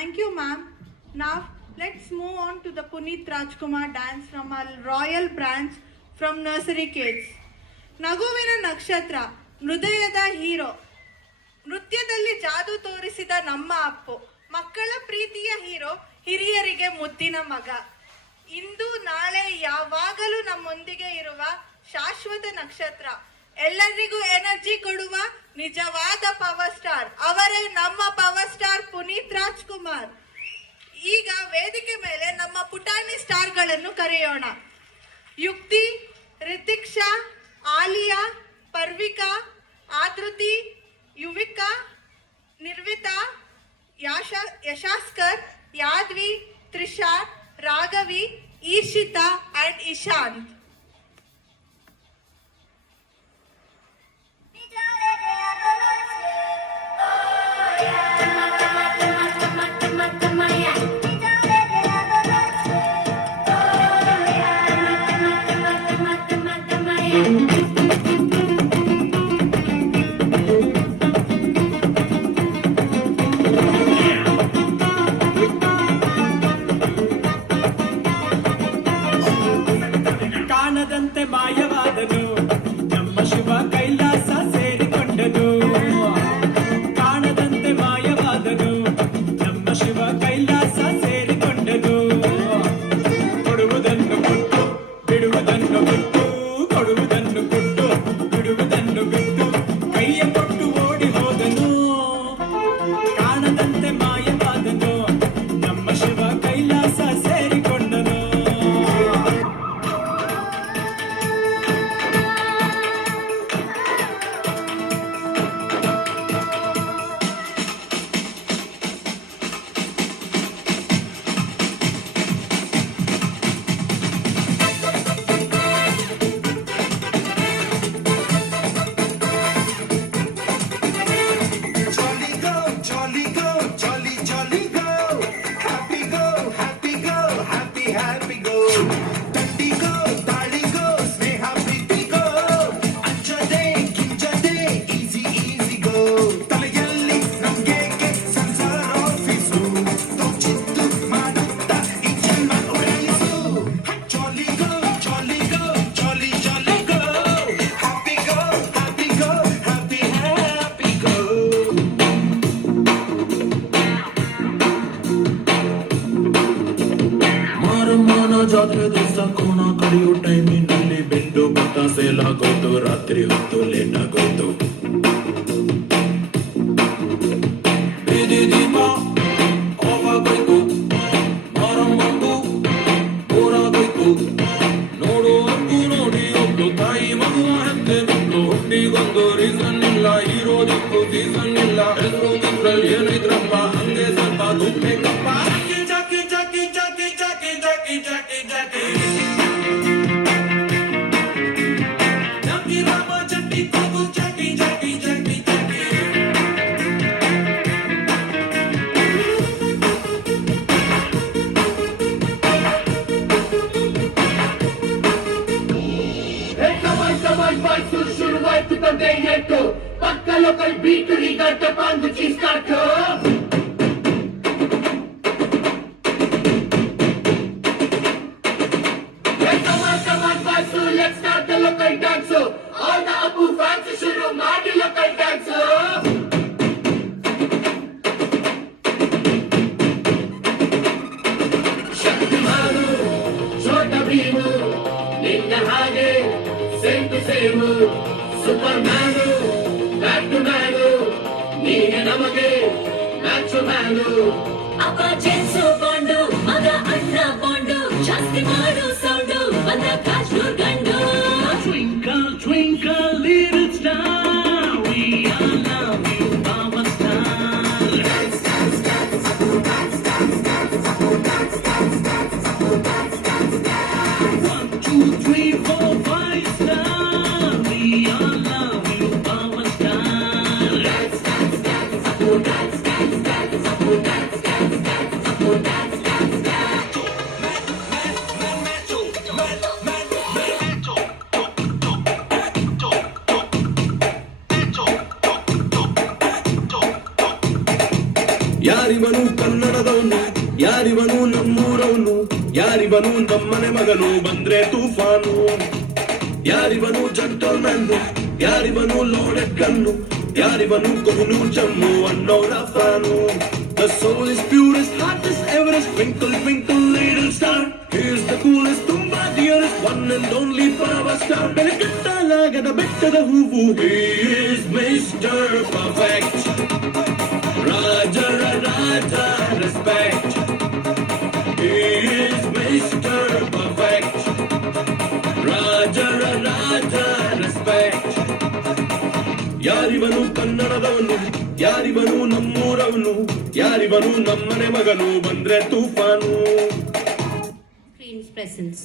Thank you, ma'am. Now, let's move on to the Puneet Rajkumar dance from our royal branch from Nursery Kids. ನಗುವಿನ ನಕ್ಷತ್ರ, ಹೃದಯದ hero, ನೃತ್ಯದಲ್ಲಿ ಜಾದು ತೋರಿಸಿದ ನಮ್ಮ ಅಪ್ಪು, ಮಕ್ಕಳ ಪ್ರೀತಿಯ ಹೀರೋ, ಹಿರಿಯರಿಗೆ ಮುದ್ದಿನ ಮಗ. ಇಂದು ನಾಳೆ ಯಾವಾಗಲೂ ನಮ್ಮೊಂದಿಗೆ ಇರುವ ಶಾಶ್ವತ ನಕ್ಷತ್ರ, ಎಲ್ಲರಿಗೂ ಎನರ್ಜಿ ಕೊಡುವ ನಿಜವಾದ ಪವರ್ ಸ್ಟಾರ್, ಅವರೇ ನಮ್ಮ ಪವರ್ ಸ್ಟಾರ್ ಪುನೀತ್ ರಾಜ್ಕುಮಾರ್. ಈಗ ವೇದಿಕೆ ಮೇಲೆ ನಮ್ಮ ಪುಟಾಣಿ ಸ್ಟಾರ್ಗಳನ್ನು ಕರೆಯೋಣ. ಯುಕ್ತಿ, ರಿತಿಕ್ಷಾ, ಆಲಿಯಾ, ಪರ್ವಿಕಾ, ಆದೃತಿ, ಯುವಿಕಾ, ನಿರ್ವಿತಾ, ಯಶಾಸ್ಕರ್, ಯಾದ್ವಿ, ತ್ರಿಷಾ, ರಾಘವಿ, ಈಶಿತಾ ಅಂಡ್ ಇಶಾಂತ್. ಕಾಣದಂತೆ ಮಾಯವಾದನು ನಮ್ಮ ಶಿವ ಕೈಲಾಸ ಸೇರಿಕೊಂಡನು. ಕಾಣದಂತೆ ಮಾಯವಾದನು ನಮ್ಮ ಶಿವ ಕೈಲಾಸ ಸೇರಿಕೊಂಡನು. ಕೊಡುವುದನ್ನು ಕೊಟ್ಟು ಬಿಡುವುದನ್ನು ಬಿಟ್ಟು, ಕೊಡುವುದನ್ನು ಕೊಟ್ಟು ಬಿಡುವುದನ್ನು ಬಿಟ್ಟು, ಕೈಯ ಕೊಟ್ಟು ಓಡಿ ಹೋದನು. ಕಾಣದಂತೆ ಮಾಯವಾದನು ನಮ್ಮ ಶಿವ ಕೈಲಾಸ ಸೇರಿಕೊಂಡನು. ಜಾತ್ರೆ ದಿವಸ ಕೋಣ ಕಡಿಯೋ ಟೈಮಿನಲ್ಲಿ ಬೆಂಡು ಬತ್ತ ಸೇಲಾಗೋದು, ರಾತ್ರಿ ಹೊತ್ತು ಲೇಟಾಗೋದು. ಬೀದಿ ದೀಪ ಆವಾಗಬೇಕು, ಮಾರಮ್ಮಂಗೂ ಊರಾಗಬೇಕು. ನೋಡುವಂಗೂ ನೋಡಿ ಒಬ್ಬಳು ತಾಯಿ ಮಗುವ ಹೆತ್ತೆ ಬಿಟ್ಟು, ಹುಟ್ಟಿಗೊಂದು ರೀಸನ್ ಇಲ್ಲ, ಇರೋದಕ್ಕೂ ಸೀಸನ್ ಇಲ್ಲ. ಹೆಸರು ಏನಿದ್ರಪ್ಪ ಹಂಗೆ ಸ್ವಲ್ಪ ದುಡ್ಬೇಕಪ್ಪ. ಜಾಕಿ ಜಾಕಿ ಜಾಕಿ ಜಾಕಿ ಜಾಕಿ ಜಾಕಿ ಜಾಕಿ ಜಾಕಿ ರಾಮ ಜಟ್ಟಿ ಕೂಗು ಜಾಕಿ ಜಾಕಿ ಜಾಕಿ ಜಾಕಿ. ಶುರುವಾಯ್ತು ತಂದೆ ಎಟ್ಟು, ಪಕ್ಕ ಲೋಕಲ್ ಬೀಟು ಈಗ ಟಪಾಂದು ಚೀಸ್ಕಾಟು. Let's start the local dance. All the Apu fans shuru maadi local dance. Shaktimanu, Chota Bheemu, ninna hage same to same. Supermanu, Batmanu, neene namage macho manu. Appa Jensu bondu, maga anna bondu, jasti maadu soundu, banda kashur gandu. Twinkle, twinkle, little star, we all love you, Mama Star. Dance, dance, dance, dance, dance, dance, dance, dance, dance, dance, dance. 1, 2, 3, 4, 5 star, we all love you, Mama Star. Dance, dance, dance, dance, dance, dance, dance, dance, dance, dance. ಯಾರಿವನು ನಮ್ಮೂರವನು, ಯಾರಿವನು ನಮ್ಮನೆ ಮಗನು, ಬಂದ್ರೆ ತೂಫಾನು. ಯಾರಿವನು gentleman, ಯಾರಿವನು loaded gun, ಯಾರಿವನು ಕೊಹಿನೂರ್ ಜಮ್ಮು ಅನ್ನೋರ fan. The soul is purest, heart is Everest, twinkle twinkle little star. Here's the coolest, ತುಂಬಾ dearest, one and only power star. ಬೆಳಕಟ್ಟಲಾಗದ ಬೆಟ್ಟದ ಹೂವು, he is Mr. Perfect. ರಾಜರ ರಾಜ, respect. He is Mr. Perfect. ರಾಜರ ರಾಜ, respect. ಯಾರಿವನು ಕನ್ನಡದವನು, ಯಾರಿವನು ನಮ್ಮೂರವನು, ಯಾರಿವನು ನಮ್ಮನೆ ಮಗನು, ಬಂದ್ರೆ ತೂಫಾನು. Screen's presence.